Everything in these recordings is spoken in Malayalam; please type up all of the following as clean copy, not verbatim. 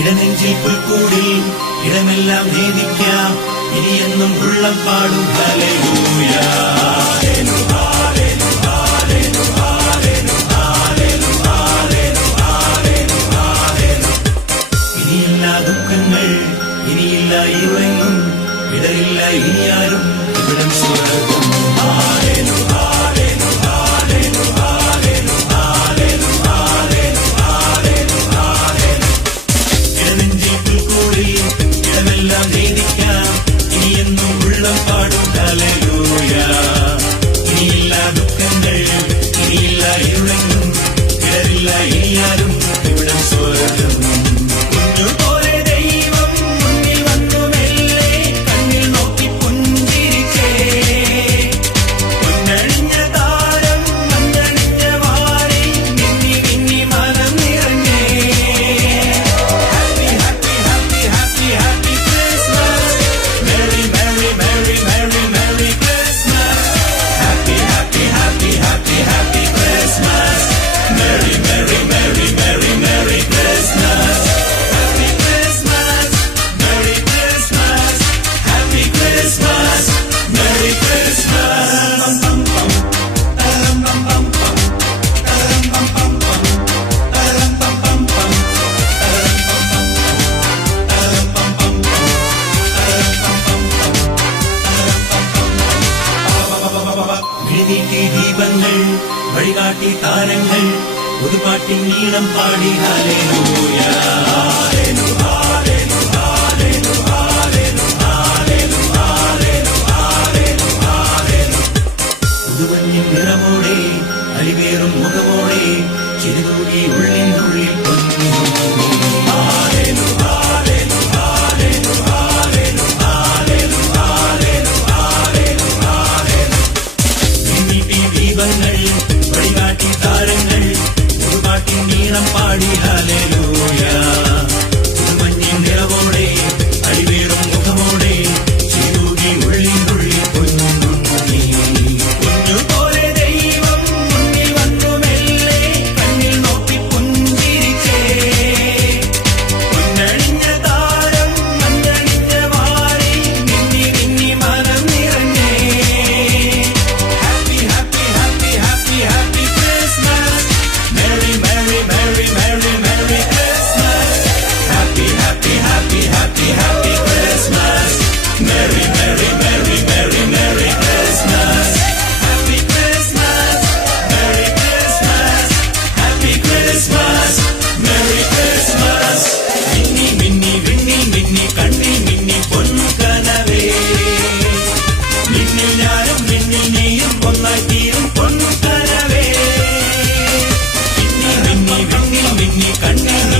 ഇടനെഞ്ചിൽ പുൽക്കൂടിൽ ഇടമെല്ലാം നേദിക്കാം ഇനിയെന്നും ഉള്ളം പാടും ഹല്ലേലൂയ ഇനിയില്ല ദുഃഖങ്ങൾ ഇനിയില്ല ഇരുളെങ്ങും ഇടയില്ല ഇനിയാരും ഇവിടം സ്വർഗ്ഗം ഇടമെല്ലാം നേദിക്കാം ഇനിയെന്നും ഉള്ളം പാടും ഹല്ലേലൂയ ഇനിയില്ല ദുഃഖങ്ങൾ ഇനിയില്ല ഇരുളെങ്ങും ഇടരില്ല ഇനിയാരും ഇവിടം സ്വർഗ്ഗം കുഞ്ഞുപോലെ ദൈവം മുന്നിൽ വന്നു മെല്ലെ കണ്ണിൽ നോക്കി പുഞ്ചിരിച്ചേ പൊന്നണിഞ്ഞ താരം മഞ്ഞണിഞ്ഞ വാരി മിന്നി മിന്നി മനം നിറഞ്ഞേ ദീപങ്ങൾ വഴികാട്ടി താരങ്ങൾ പുതുപാട്ടിൻ നീളം പാടി ഹല്ലേലൂയ പുതുമഞ്ഞിൻ നിറമോടെ അലിവേറും മുഖമോടെ ചിരിതൂകി ഉള്ളിനുള്ളിൽ ദീപങ്ങൾ വഴികാട്ടി താരങ്ങൾ പുതുപാട്ടിൻ നീളം പാടി ഹല്ലേലൂയ പുതുമഞ്ഞിൻ നിറവോടെ അടിവേറും മുഖമോടെ ചിരിതൂകി ഉള്ളിനുള്ളിൽ പൊന്നുണ്ണി കുഞ്ഞുപോലെ ദൈവം മുന്നിൽ വന്നു മെല്ലെ കണ്ണിൽ നോക്കി പുഞ്ചിരിച്ചേ പൊന്നണിഞ്ഞ താരം മഞ്ഞണിഞ്ഞ വാരി മിന്നി മിന്നി മനം നിറഞ്ഞേ Happy Christmas, Merry Merry Merry Merry Merry Christmas.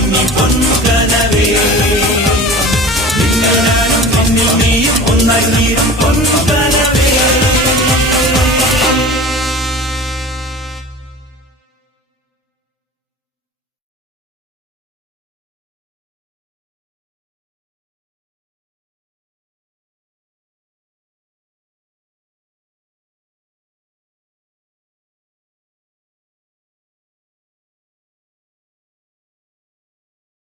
മിന്നി പൊന്നു